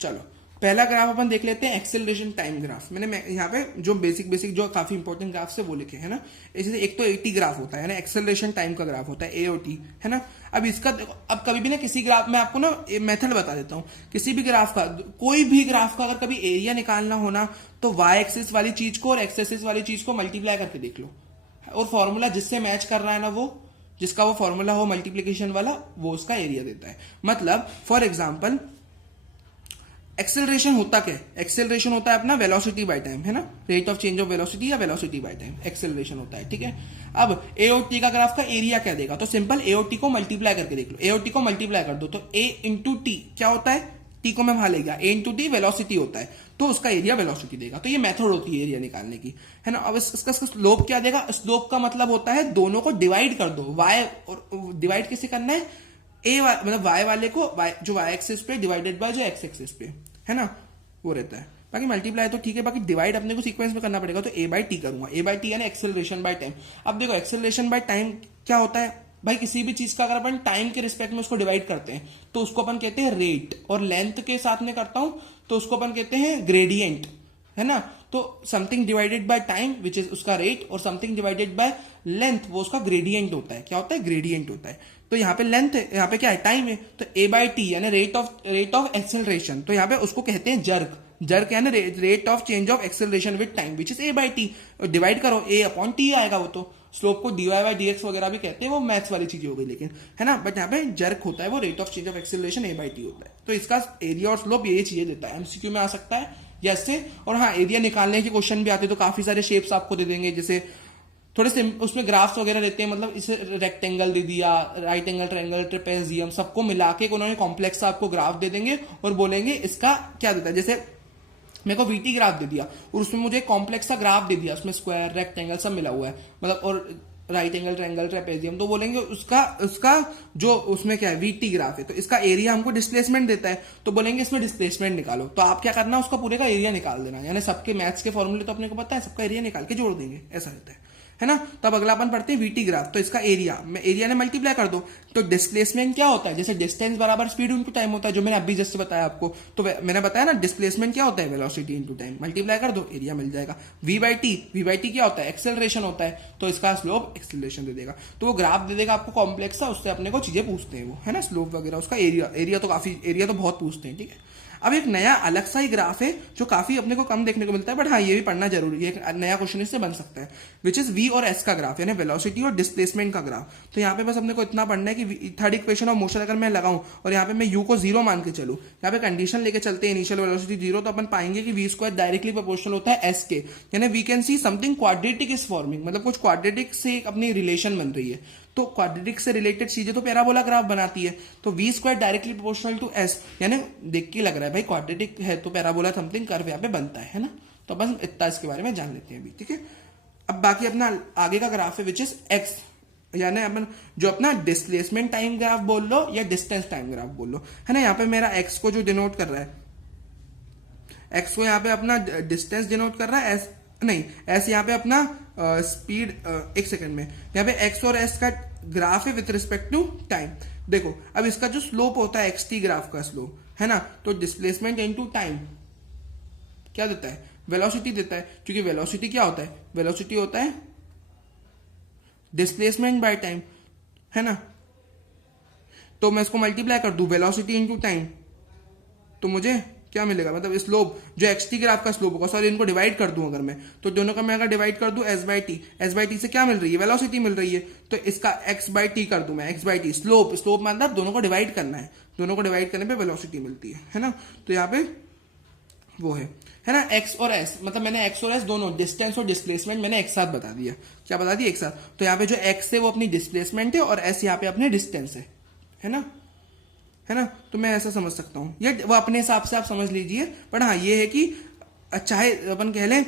चलो पहला ग्राफ अपन देख लेते हैं, एक्सेलरेशन टाइम ग्राफ। मैंने यहाँ पे जो बेसिक जो काफी इंपॉर्टेंट ग्राफ से वो लिखे है ना। इसलिए एक तो एटी ग्राफ होता है ना, एक्सेलरेशन टाइम का ग्राफ होता है एओटी, है ना। अब इसका अब कभी भी ना किसी ग्राफ में आपको ना मेथड बता देता हूँ, किसी भी ग्राफ का, कोई भी ग्राफ का अगर कभी एरिया निकालना हो ना तो वाई एक्सिस वाली चीज को और एक्स एक्सिस वाली चीज को मल्टीप्लाई करके देख लो, और फॉर्मूला जिससे मैच कर रहा है ना, वो जिसका वो फॉर्मूला हो मल्टीप्लीकेशन वाला, वो उसका एरिया देता है। मतलब फॉर एग्जाम्पल एक्सेलरेशन होता क्या है, एक्सेलरेशन होता है अपना वेलोसिटी बाय टाइम, है ना, rate of change of velocity या वेलोसिटी बाय टाइम एक्सेलरेशन होता है, ठीक है। अब एओटी का ग्राफ का एरिया क्या देगा, तो सिंपल एओटी को मल्टीप्लाई करके देख लो, एओटी को मल्टीप्लाई कर दो तो ए इंटू टी क्या होता है, टी को मैं वहां ले गया, ए इंटू टी वेलोसिटी होता है, तो उसका एरिया वेलोसिटी देगा। तो ये मेथड होती है एरिया निकालने की, है ना। अब इसका स्लोप क्या देगा, स्लोप का मतलब होता है दोनों को डिवाइड कर दो, वाई और डिवाइड कैसे करना है, मतलब वाई वाले को जो वाई एक्सिस पे डिवाइडेड बाय जो एक्स एक्सिस पे, है ना, वो रहता है। बाकी मल्टीप्लाई तो ठीक है, बाकी डिवाइड अपने को सीक्वेंस में करना पड़ेगा, तो ए बाई टी करूंगा, ए बाई टी यानी एक्सेलरेशन बाय टाइम। अब देखो एक्सेलरेशन बाय टाइम क्या होता है भाई, किसी भी चीज का अगर अपन टाइम के रिस्पेक्ट में उसको डिवाइड करते हैं तो उसको अपन कहते हैं रेट, और लेंथ के साथ में करता हूं तो उसको अपन कहते हैं ग्रेडियंट, है ना। तो something divided by time which is उसका रेट, और समथिंग डिवाइडेड बाय लेंथ वो उसका ग्रेडियंट होता है। क्या होता है, ग्रेडियंट होता है। तो यहाँ पे लेंथ है, यहाँ पे क्या है, टाइम है, तो ए बाई टी यानी रेट ऑफ एक्सेलरेशन, तो यहाँ पे उसको कहते हैं जर्क यानी rate of change of acceleration with time which is a by T. Divide करो ए अपॉन टी आएगा, वो तो स्लोप को डीवाई बाई डीएक्स वगैरह भी कहते हैं, वो मैथ्स वाली चीजें हो गई लेकिन, है ना। बट यहाँ पे जर्क होता है वो rate of change of acceleration A by T होता है। तो इसका एरिया और स्लोप यही चीजें देता है, एमसीक्यू में आ सकता है जैसे। और हाँ, एरिया निकालने के क्वेश्चन भी आते हैं तो काफी सारे शेप्स आपको दे देंगे, जैसे थोड़े उसमें ग्राफ्स वगैरह रहते हैं, मतलब इसे रेक्टेंगल दे दिया, राइट एंगल, ट्रायंगल, ट्रेपेजियम, सबको मिला के उन्होंने कॉम्प्लेक्स आपको ग्राफ दे देंगे और बोलेंगे इसका क्या देता है। जैसे मेरे को वीटी ग्राफ दे दिया और उसमें मुझे कॉम्प्लेक्स सा ग्राफ दे दिया, उसमें स्क्वायर रेक्टेंगल सब मिला हुआ है, मतलब और राइट एंगल ट्रायंगल ट्रेपेजियम, तो बोलेंगे उसका उसका जो उसमें क्या है वीटी ग्राफ है, तो इसका एरिया हमको डिस्प्लेसमेंट देता है, तो बोलेंगे इसमें डिस्प्लेसमेंट निकालो। तो आप क्या करना, उसका पूरे का एरिया निकाल देना, यानी सबके मैथ्स के फॉर्मूले तो अपने को पता है, सबका एरिया निकाल के जोड़ देंगे, ऐसा रहता है ना। तब अगला अपन पढ़ते हैं वीटी ग्राफ, तो इसका एरिया मैं एरिया ने मल्टीप्लाई कर दो, तो डिस्प्लेसमेंट क्या होता है, जैसे डिस्टेंस बराबर स्पीड इंटू टाइम होता है, जो मैंने अभी जस्ट बताया आपको, तो मैंने बताया ना डिस्प्लेसमेंट क्या होता है, वेलोसिटी इंटू टाइम, मल्टीप्लाई कर दो एरिया मिल जाएगा। वी बाई टी क्या होता है, एक्सेलरेशन होता है, तो इसका स्लोप एक्सेलरेशन दे देगा, तो वो ग्राफ दे देगा आपको कॉम्प्लेक्स सा, उससे अपने को चीजें पूछते हैं वो, है ना, स्लोप वगैरह, उसका एरिया तो बहुत पूछते हैं, ठीक है। अब एक नया अलग सा ही ग्राफ है जो काफी अपने को कम देखने को मिलता है, बट हाँ ये भी पढ़ना जरूरी है, एक नया क्वेश्चन इससे बन सकता है, विच इज वी और एस का ग्राफ, यानी वेलोसिटी और डिस्प्लेसमेंट का ग्राफ। तो यहाँ पे बस अपने को इतना पढ़ना है कि थर्ड इक्वेशन ऑफ मोशन अगर मैं लगाऊं और यहाँ पे मैं यू को 0 मान के चलूं, यहाँ पे कंडीशन लेके चलते हैं इनिशियल वेलोसिटी 0, तो अपन पाएंगे कि वी स्क्वायर डायरेक्टली प्रोपोर्शनल होता है एस के, यानी we can see something quadratic is forming, मतलब कुछ क्वाड्रेटिक से एक अपनी रिलेशन बन रही है, तो क्वाड्रेटिक से रिलेटेड चीजें तो पैराबोला ग्राफ बनाती है, तो v square directly proportional to s, यानी देख के लग रहा है भाई क्वाड्रेटिक है तो पैराबोला समथिंग कर्व यहाँ पे बनता है ना। तो बस इतना इसके बारे में जान लेते हैं अभी, ठीक है। अब बाकी अपना आगे का ग्राफ है विच इज एक्स, यानी अपन जो अपना डिस्प्लेसमेंट टाइम ग्राफ बोल लो या डिस्टेंस टाइम ग्राफ बोल लो, है ना। यहाँ पे मेरा एक्स को जो डिनोट कर रहा है, एक्स को यहाँ पे अपना डिस्टेंस डिनोट कर रहा है, एस नहीं, एस यहाँ पे अपना स्पीड, एक सेकंड में यहाँ पे एक्स और एस का ग्राफ है विथ रिस्पेक्ट टू टाइम। देखो अब इसका जो स्लोप होता है एक्स टी ग्राफ का स्लोप, है ना, तो डिस्प्लेसमेंट इनटू टाइम क्या देता है, वेलोसिटी देता है, क्योंकि वेलोसिटी क्या होता है, वेलोसिटी होता है डिस्प्लेसमेंट बाय टाइम, है ना। तो मैं इसको मल्टीप्लाई कर दूं वेलोसिटी इनटू टाइम, तो मुझे क्या मिलेगा, मतलब स्लोप जो एक्स टी ग्राफ का स्लोप होगा, सॉरी इनको डिवाइड कर दूं अगर मैं, तो दोनों का मैं अगर डिवाइड कर दूं एस बाई टी से क्या मिल रही है, वेलोसिटी मिल रही है, तो इसका एक्स बाई टी कर दूं मैं, एक्स बाई टी स्लोप मतलब दोनों को डिवाइड करना है, दोनों को डिवाइड करने पे वेलोसिटी मिलती है ना। तो यहाँ पे वो है ना एक्स और एस, मतलब मैंने एक्स और एस दोनों डिस्टेंस और डिस्प्लेसमेंट मैंने एक साथ बता दिया, क्या बता दिया एक साथ। तो यहाँ पे जो एक्स है वो अपनी डिस्प्लेसमेंट है और एस यहाँ पे अपने डिस्टेंस है ना, है ना। तो मैं ऐसा समझ सकता हूँ, ये वो अपने हिसाब से आप समझ लीजिए, पर हाँ ये है कि चाहे अपन कह लें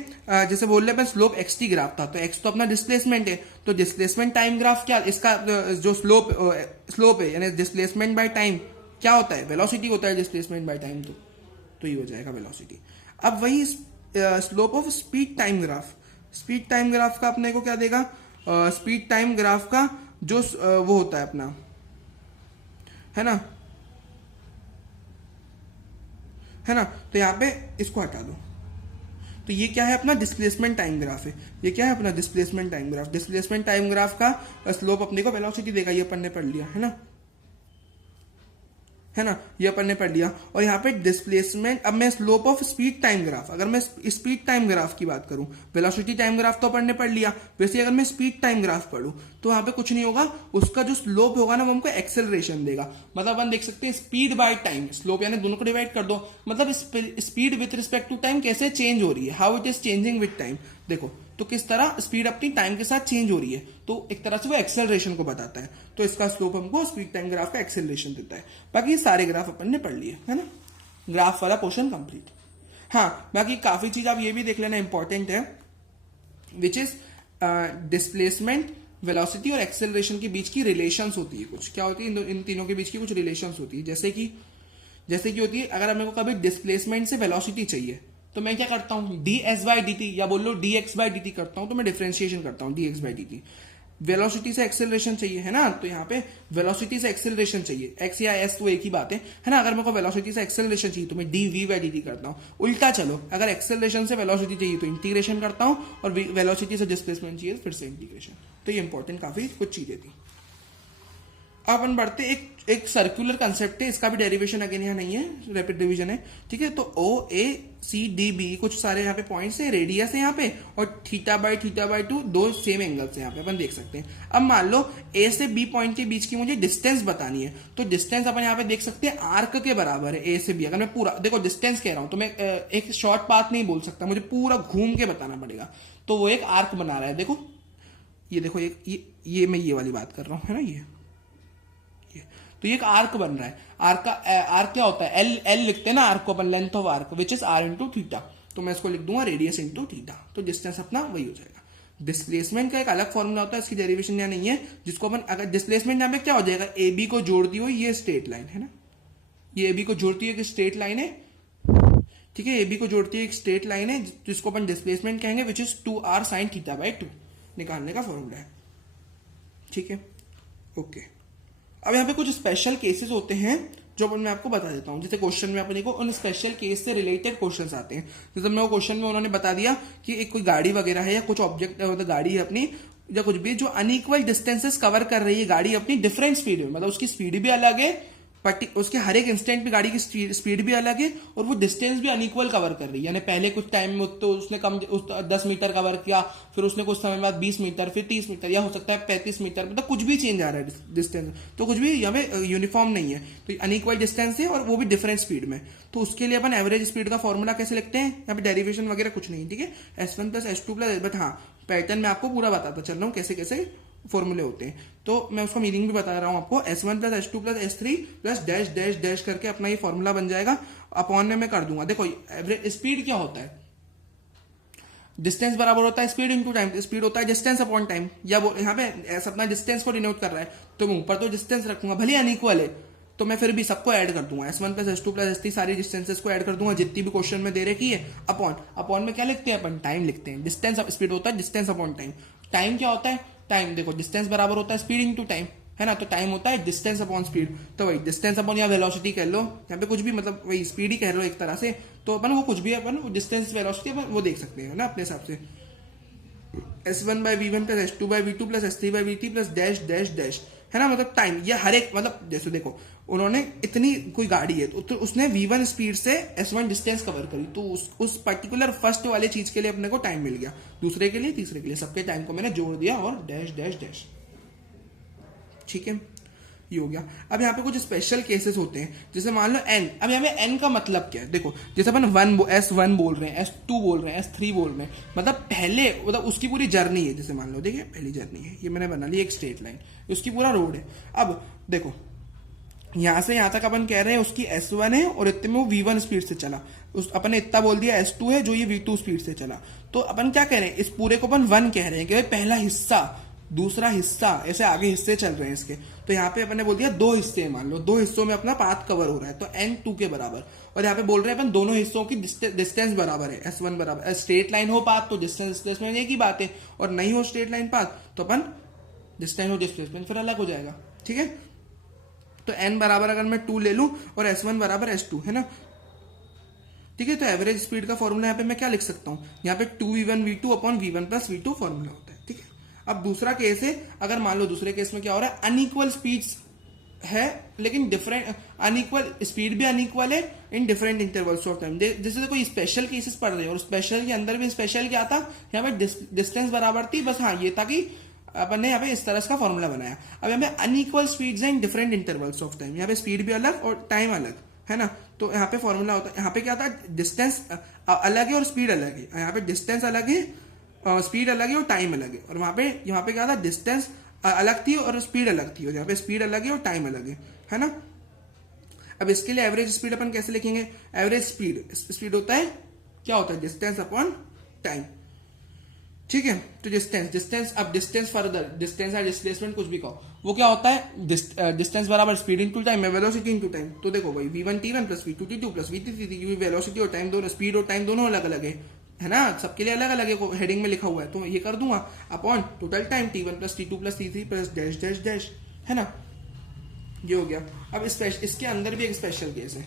जैसे बोल रहे स्लोप एक्स टी ग्राफ था, तो एक्स तो अपना डिस्प्लेसमेंट है, तो डिस्प्लेसमेंट टाइम ग्राफ क्या, इसका जो स्लोप है यानी डिस्प्लेसमेंट बाय टाइम क्या होता है, वेलोसिटी होता है डिस्प्लेसमेंट बाय टाइम, तो ये हो जाएगा वेलोसिटी। अब वही slope of speed time graph का अपने को क्या देगा, स्पीड टाइम ग्राफ का जो वो होता है अपना, है ना, तो यहाँ पे इसको हटा दो, तो ये क्या है अपना डिस्प्लेसमेंट टाइम ग्राफ है, ये क्या है अपना डिस्प्लेसमेंट टाइम ग्राफ का स्लोप अपने को वेलोसिटी देगा, ये अपन ने पढ़ लिया है ना, ये अपन ने पढ़ लिया। और यहाँ पे डिस्प्लेसमेंट, अब मैं slope of speed time graph, अगर मैं स्पीड टाइम ग्राफ की बात करूं, वेलोसिटी टाइम ग्राफ तो अपन ने पढ़ लिया, वैसे अगर मैं स्पीड टाइम ग्राफ पढ़ूं तो वहां पे कुछ नहीं होगा, उसका जो स्लोप होगा ना वो हमको एक्सेलरेशन देगा, मतलब अपन देख सकते हैं स्पीड बाय टाइम, स्लोप यानी दोनों को डिवाइड कर दो, मतलब speed with respect to time कैसे चेंज हो रही है, how it is changing with time, देखो तो किस तरह स्पीड अपनी टाइम के साथ चेंज हो रही है, तो एक तरह से वो एक्सेलरेशन को बताता है, तो इसका स्लोप हमको स्पीड टाइम ग्राफ का एक्सेलरेशन देता है। बाकी सारे ग्राफ अपन ने पढ़ लिए, है ना, ग्राफ वाला पोर्शन कंप्लीट। हाँ बाकी काफी चीज आप ये भी देख लेना इंपॉर्टेंट है, विच इज डिस्प्लेसमेंट, वेलोसिटी और एक्सेलरेशन के बीच की रिलेशंस होती है, कुछ क्या होती है इन तीनों के बीच की कुछ रिलेशंस होती है, जैसे कि होती है, अगर मेरे को कभी डिस्प्लेसमेंट से वेलोसिटी चाहिए तो मैं क्या करता हूं, d s by d t या बोल लो d x by d t करता हूं, तो मैं डिफरेंशिएशन करता हूं d x by d t. Velocity से एक्सेलरेशन चाहिए, है ना, तो यहाँ पे वेलोसिटी से एक्सेलरेशन चाहिए, एक्स या एस तो एक ही बात है ना, अगर मेरे को वेलोसिटी से एक्सेलरेशन चाहिए तो मैं d v by d t करता हूँ। उल्टा चलो, अगर एक्सेलरेशन से वेलोसिटी चाहिए तो इंटीग्रेशन करता हूँ, और वेलोसिटी से डिस्प्लेसमेंट चाहिए फिर से इंटीग्रेशन। तो ये इंपॉर्टेंट काफी कुछ चीजें थी। अब अपन बढ़ते एक सर्कुलर कंसेप्ट है, इसका भी डेरिवेशन अगेन यहाँ नहीं है, रैपिड डिवीजन है, ठीक है। तो ओ ए सी डी बी कुछ सारे यहाँ पे पॉइंट्स है, रेडियस है यहाँ पे, और थीटा बाई 2 दो सेम एंगल्स है यहाँ पे अपन देख सकते हैं। अब मान लो ए से बी पॉइंट के बीच की मुझे डिस्टेंस बतानी है, तो डिस्टेंस अपन यहाँ पे देख सकते हैं आर्क के बराबर है ए से बी। अगर मैं पूरा देखो डिस्टेंस कह रहा हूं तो मैं एक शॉर्ट पाथ नहीं बोल सकता, मुझे पूरा घूम के बताना पड़ेगा, तो वो एक आर्क बना रहा है। देखो ये मैं ये वाली बात कर रहा हूं, है ना, ये तो ये एक आर्क बन रहा है। आर्क क्या होता है, एल लिखते हैं ना आर्क को अपन, length of arc which is r into theta, तो मैं इसको लिख दूंगा रेडियस इंटू थीटा, तो डिस्टेंस अपना वही हो जाएगा। डिस्प्लेसमेंट का एक अलग फॉर्मूला होता है, इसकी डेरिवेशन यहाँ नहीं है, जिसको अपन अगर डिस्प्लेसमेंट यहाँ पे क्या हो जाएगा, ए बी को जोड़ती हुई ये स्ट्रेट लाइन है ना, ये ए बी को जोड़ती हुई एक स्ट्रेट लाइन है, ठीक है, ए बी को जोड़ती हुई एक स्ट्रेट लाइन है जिसको अपन डिस्प्लेसमेंट कहेंगे, which is 2r sin theta by 2 निकालने का फॉर्मूला है, ठीक है, ओके। अब यहाँ पे कुछ स्पेशल केसेस होते हैं जो मैं आपको बता देता हूँ, जैसे क्वेश्चन में अपन देखो उन स्पेशल केस से रिलेटेड क्वेश्चंस आते हैं। जैसे मैं वो क्वेश्चन में उन्होंने बता दिया कि एक कोई गाड़ी वगैरह है या कुछ ऑब्जेक्ट मतलब गाड़ी है अपनी या कुछ भी जो अनइक्वल डिस्टेंसेस कवर कर रही है गाड़ी अपनी डिफरेंट स्पीड में, मतलब उसकी स्पीड भी अलग है, उसके हर एक इंस्टेंट पे गाड़ी की स्पीड भी अलग है और वो डिस्टेंस भी अनइक्वल कवर कर रही है, यानी पहले कुछ टाइम में तो उसने कम 10 मीटर कवर किया, फिर उसने कुछ समय बाद 20 मीटर, फिर 30 मीटर, या हो सकता है 35 मीटर, मतलब कुछ भी चेंज आ रहा है डिस्टेंस, तो कुछ भी यहाँ पे यूनिफॉर्म नहीं है, तो अनइक्वल डिस्टेंस है और वो भी डिफरेंट स्पीड में। तो उसके लिए अपन एवरेज स्पीड का फॉर्मूला कैसे लिखते हैं, यहाँ पे डेरिवेशन वगैरह कुछ नहीं, ठीक है, S1 plus S2 plus, but हाँ पैटर्न में आपको पूरा बताता चल रहा हूँ कैसे कैसे फॉर्मूले होते हैं, तो मैं उसका मीनिंग भी बता रहा हूं आपको। S1 plus S2 plus S3 plus dash dash dash करके अपना ये फॉर्मूला बन जाएगा, अपॉन में मैं कर दूंगा। देखो एवरेज स्पीड क्या होता है, डिस्टेंस बराबर होता है स्पीड इनटू टाइम, स्पीड होता है डिस्टेंस अपॉन टाइम, या वो यहाँ पे ऐसा अपना डिस्टेंस को डिनोट कर रहा है तो मैं ऊपर तो डिस्टेंस रखूंगा, भले अनइक्वल है तो मैं फिर भी सबको ऐड कर दूंगा, S1 plus S2 plus S3 सारी डिस्टेंसेस को ऐड कर दूंगा जितनी भी क्वेश्चन में दे रखी है, अपॉन, अपॉन में क्या लिखते हैं अपन, टाइम लिखते हैं, डिस्टेंस स्पीड होता है डिस्टेंस अपॉन टाइम, टाइम क्या होता है, टाइम देखो डिस्टेंस बराबर होता है स्पीड इनटू टाइम, है ना, तो टाइम होता है डिस्टेंस अपॉन स्पीड, तो वही डिस्टेंस अपॉन या वेलोसिटी कह लो, यहाँ पे कुछ भी मतलब वही स्पीड ही कह लो एक तरह से, तो अपन वो कुछ भी अपन डिस्टेंस वेलोसिटी अपन वो देख सकते हैं ना अपने हिसाब से। S1 by V1 plus S2 by V2 plus S3 by V3 plus dash dash dash, है ना, मतलब टाइम, ये हर एक मतलब जैसे देखो उन्होंने इतनी कोई गाड़ी है तो उसने V1 स्पीड से S1 डिस्टेंस कवर करी, तो उस पर्टिकुलर फर्स्ट वाले चीज के लिए अपने को टाइम मिल गया, दूसरे के लिए तीसरे के लिए सबके टाइम को मैंने जोड़ दिया और डैश डैश डैश, ठीक है, ये हो गया। अब यहाँ पे कुछ स्पेशल केसेस होते हैं, जैसे मान लो n, अब यहाँ पे n का मतलब क्या है, देखो जैसे अपन S1 बोल रहे हैं, S2 बोल रहे हैं, S3 बोल रहे हैं, मतलब पहले मतलब उसकी पूरी जर्नी है, जैसे मान लो देखिए पहली जर्नी है, ये मैंने बना ली एक स्ट्रेट लाइन, उसकी पूरा रोड है। अब देखो यहां से यहां तक अपन कह रहे हैं उसकी S1 है और इतने में वो V1 स्पीड से चला, उस अपन ने इतना बोल दिया S2 है जो ये V2 स्पीड से चला, तो अपन क्या कह रहे हैं, इस पूरे को अपन 1 कह रहे हैं कि भाई पहला हिस्सा दूसरा हिस्सा ऐसे आगे हिस्से चल रहे हैं इसके, तो यहाँ पे अपन ने बोल दिया 2 हिस्से, मान लो 2 हिस्सों में अपना पाथ कवर हो रहा है तो n2 के बराबर, और यहाँ पे बोल रहे हैं अपन दोनों हिस्सों की डिस्टेंस बराबर है, S1 बराबर, स्ट्रेट लाइन हो पाथ तो डिस्टेंस डिस्प्लेसमेंट एक ही बात है, और नहीं हो स्ट्रेट लाइन पाथ तो अपन डिस्टेंस और डिस्प्लेसमेंट फिर अलग हो जाएगा, ठीक है। तो n बराबर अगर मैं 2 ले लूं और S1 बराबर S2, है ना, ठीक है, तो एवरेज स्पीड का फॉर्मूला यहाँ पे मैं क्या लिख सकता हूँ, यहाँ पे 2v1 v2 upon v1 plus v2 formula होता है, ठीक है। अब दूसरा केस है, अगर मान लो दूसरे केस में क्या हो रहा है, अनइक्वल स्पीड्स है लेकिन डिफरेंट, अनइक्वल स्पीड भी अनइक्वल है in different intervals of time, जैसे कोई स्पेशल केसेस पढ़ रहे हैं और स्पेशल के अंदर भी स्पेशल क्या था, यहाँ पे डिस्टेंस बराबर थी, बस हाँ ये था कि अपन ने यहाँ पे इस तरह का फॉर्मूला बनाया। अब यहाँ पे अनइक्वल स्पीड्स हैं in different intervals of time, यहाँ पे स्पीड भी अलग और टाइम अलग, है ना, तो यहाँ पे फॉर्मूला होता है, यहाँ पे क्या था, डिस्टेंस अलग है और स्पीड अलग है, यहाँ पे डिस्टेंस अलग है, स्पीड अलग है और टाइम अलग है, और वहां पे यहाँ पे क्या था, डिस्टेंस अलग थी और स्पीड अलग थी, और यहाँ पे स्पीड अलग है और टाइम अलग है ना। अब इसके लिए एवरेज स्पीड अपन कैसे लिखेंगे, एवरेज स्पीड होता है क्या होता है, डिस्टेंस अपॉन टाइम, ठीक है। तो डिस्टेंस अब डिस्टेंस फर्दर, डिस्टेंस या डिस्प्लेसमेंट कुछ भी कहो, वो क्या होता है, डिस्टेंस बराबर speed into time, velocity into time, तो देखो भाई V1 T1 plus V2 T2 plus V3 T3, velocity और टाइम दोनों, स्पीड और टाइम दोनों अलग अलग है ना, सबके लिए अलग अलग है, हेडिंग में लिखा हुआ है, तो ये कर दूंगा upon total time T1 plus T2 plus T3 plus dash dash dash, है ना, ये हो गया। अब इसके अंदर भी एक स्पेशल केस है,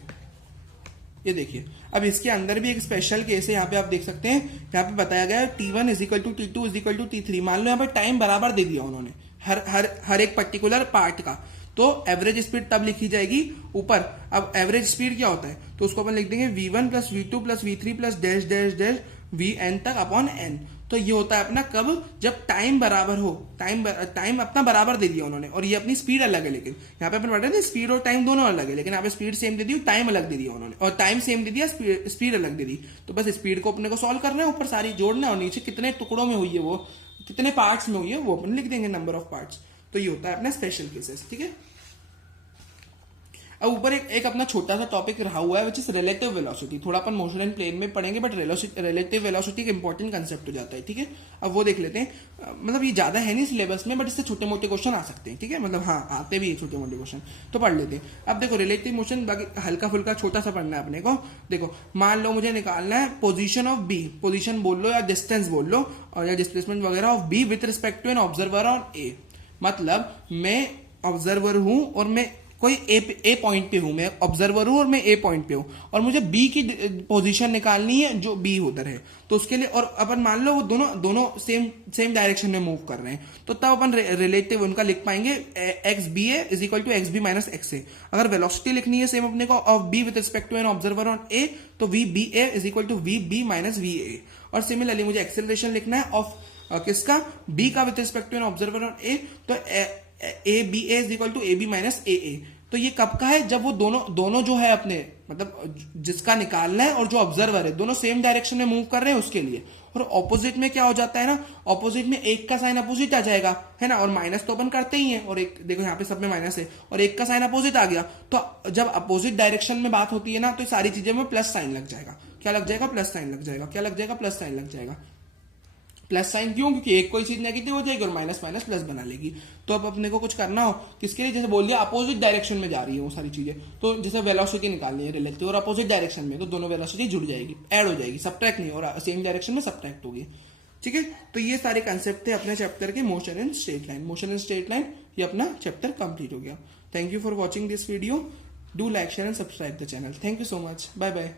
ये देखिए, अब इसके अंदर भी एक स्पेशल केस है, यहाँ पे आप देख सकते हैं, यहाँ पे बताया गया है T1 is equal to T2 is equal to T3, मान लो यहाँ पे टाइम बराबर दे दिया उन्होंने हर एक पर्टिकुलर पार्ट का, तो एवरेज स्पीड तब लिखी जाएगी ऊपर। अब एवरेज स्पीड क्या होता है, तो उसको अपन लिख देंगे V1 plus V2 plus V3 plus dash dash dash Vn तक अपॉन n, तो ये होता है अपना कब, जब टाइम बराबर हो, टाइम अपना बराबर दे दिया उन्होंने और ये अपनी स्पीड अलग है, लेकिन यहाँ पे अपन पढ़ रहे थे स्पीड और टाइम दोनों अलग है, लेकिन यहाँ पे स्पीड सेम दे दी, टाइम अलग दे दिया उन्होंने, और टाइम सेम दे दिया, स्पीड अलग दे दी, तो बस स्पीड को अपने को सॉल्व करना है, ऊपर सारी जोड़ना और नीचे कितने टुकड़ों में हुई है वो, कितने पार्ट्स में हुई है वो अपन लिख देंगे, नंबर ऑफ पार्ट्स, तो ये होता है अपना स्पेशल केसेस, ठीक है। अब ऊपर एक अपना छोटा सा टॉपिक रहा हुआ है विच इज रिलेटिव वेलोसिटी, थोड़ा अपन मोशन एंड प्लेन में पढ़ेंगे, बट रिलेटिव वेलोसिटी एक इंपॉर्टेंट कंसेप्ट हो जाता है, ठीक है। अब वो देख लेते हैं, मतलब ये ज्यादा है नहीं सिलेबस में, बट इससे छोटे मोटे क्वेश्चन आ सकते हैं, ठीक है, मतलब हाँ आते भी है छोटे मोटे क्वेश्चन, तो पढ़ लेते हैं। अब देखो रिलेटिव मोशन बाकी हल्का फुल्का छोटा सा पढ़ना है अपने को। देखो मान लो मुझे निकालना है पोजीशन ऑफ बी, पोजीशन बोल लो या डिस्टेंस बोल लो और या डिस्प्लेसमेंट वगैरह of B with respect to an observer on A. मतलब मैं ऑब्जर्वर हूं और मैं कोई ए पॉइंट पे हूं, मैं ऑब्जर्वर हूं और मैं ए पॉइंट पे हूं और मुझे बी की पोजीशन निकालनी है जो बी उधर है, तो उसके लिए और अपन मान लो वो दोनों सेम डायरेक्शन में मूव कर रहे हैं, तो तब अपन रिलेटिव उनका लिख पाएंगे x B A is equal to x B minus x A. अगर वेलोसिटी लिखनी है सेम अपने को of B with respect to an observer on A, तो v B A is equal to v B minus v A. और similarly मुझे acceleration लिखना है ऑफ किसका, बी का with respect to an observer on A, तो a B A is equal to a B minus a A. तो ये कब का है, जब वो दोनों जो है अपने मतलब जिसका निकालना है और जो ऑब्जर्वर है दोनों सेम डायरेक्शन में मूव कर रहे हैं उसके लिए। और ऑपोजिट में क्या हो जाता है ना, ऑपोजिट में एक का साइन अपोजिट आ जाएगा, है ना, और माइनस तो अपन करते ही हैं, और एक देखो यहाँ पे सब में माइनस है और एक का साइन अपोजिट आ गया, तो जब अपोजिट डायरेक्शन में बात होती है ना तो सारी चीजें में प्लस साइन लग जाएगा। क्या लग जाएगा, प्लस साइन लग जाएगा। क्या लग जाएगा, प्लस साइन लग जाएगा। प्लस साइन क्यों, क्योंकि एक कोई चीज नेगेटिव हो जाएगी और माइनस माइनस प्लस बना लेगी। तो अब अपने को कुछ करना हो किसके लिए, जैसे बोल दिया अपोजिट डायरेक्शन में जा रही है वो सारी चीजें, तो जैसे वेलोसिटी निकालनी है रिलेटिव और अपोजिट डायरेक्शन में, तो दोनों वेलोसिटी जुड़ जाएगी, ऐड हो जाएगी, सब्ट्रैक्ट नहीं, और सेम डायरेक्शन में सब्ट्रैक्ट होगी, ठीक है। तो ये सारे कंसेप्ट थे अपने चैप्टर के motion and straight line. Motion and straight line ये अपना चैप्टर कंप्लीट हो गया। Thank you for watching this video, do like share and subscribe the channel. Thank you so much, bye bye.